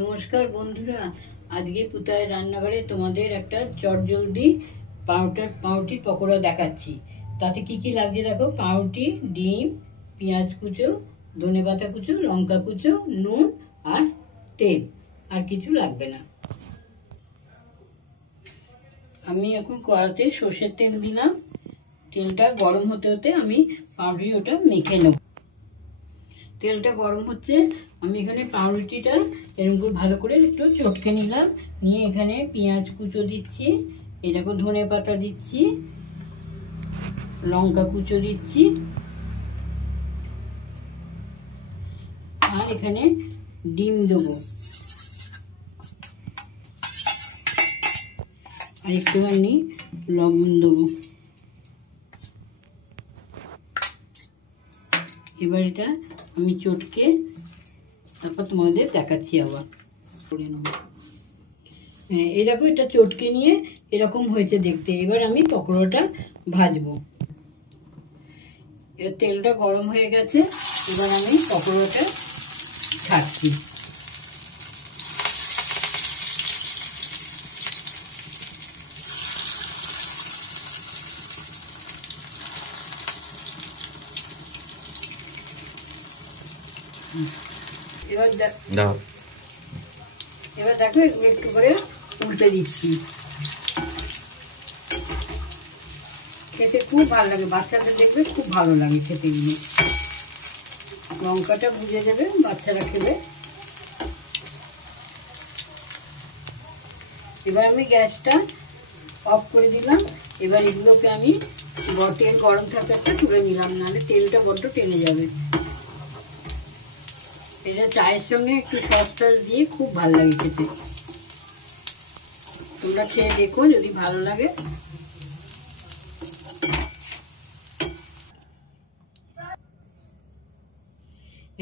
নমস্কার বন্ধুরা, আজকে পুতায়ের রান্নাঘরে তোমাদের একটা চটজলদি পাউরুটির পকোড়া দেখাচ্ছি। তাতে কি কি লাগছে দেখো। পাউরুটি, ডিম, পেঁয়াজ কুচো, ধনেপাতা কুচো, লঙ্কা কুচো, নুন আর তেল, আর কিছু লাগবে না। আমি এখন কড়াতে সর্ষের তেল দিলাম। তেলটা গরম হতে হতে আমি পাউরুটি ওটা মেখে নেব। তেলটা গরম হচ্ছে, আমি এখানে পাউরুটিটা এরকম করে ভালো করে একটু চটকে নিলাম। নিয়ে এখানে পেঁয়াজ কুচো দিচ্ছি, এই দেখো ধনে পাতা দিচ্ছি, লঙ্কা কুচো দিচ্ছি, আর এখানে ডিম দেবো, আর একটুখানি লবণ দেবো। এবার এটা আমি চটকে তারপর তোমাদের দেখাচ্ছি আবার করে নেবো। হ্যাঁ, এরকম এটা চটকে নিয়ে এরকম হয়েছে দেখতে। এবার আমি পকোড়াটা ভাজবো। এর তেলটা গরম হয়ে গেছে, এবার আমি পকোড়াটা ছাড়ছি। এবার দেখো একটু করে উল্টে দিচ্ছি। খেতে খুব ভালো লাগে, বাচ্চাদের দেখবে খুব ভালো লাগে খেতে গিয়ে। লঙ্কাটা বুঝে দেবে বাচ্চারা খেলে। এবার আমি গ্যাসটা অফ করে দিলাম। এবার এগুলোকে আমি তেল গরম থাকাতে তুলে নিলাম, নাহলে তেলটা বড্ড টেনে যাবে। এটা চায়ের সঙ্গে একটু সস টস দিয়ে খুব ভালো লাগে খেতে। তোমরা খেয়ে দেখো যদি ভালো লাগে।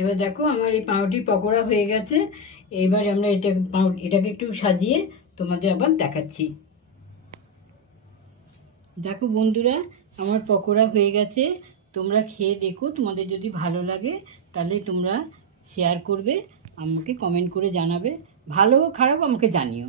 এবার দেখো আমার এই পাউরুটি পকোড়া হয়ে গেছে। এবার আমরা এটাকে একটু সাজিয়ে তোমাদের আবার দেখাচ্ছি। দেখো বন্ধুরা, আমার পকোড়া হয়ে গেছে। তোমরা খেয়ে দেখো, তোমাদের যদি ভালো লাগে তাহলে তোমরা শেয়ার করবে, আমাকে কমেন্ট করে জানাবে। ভালো খারাপ আমাকে জানিও।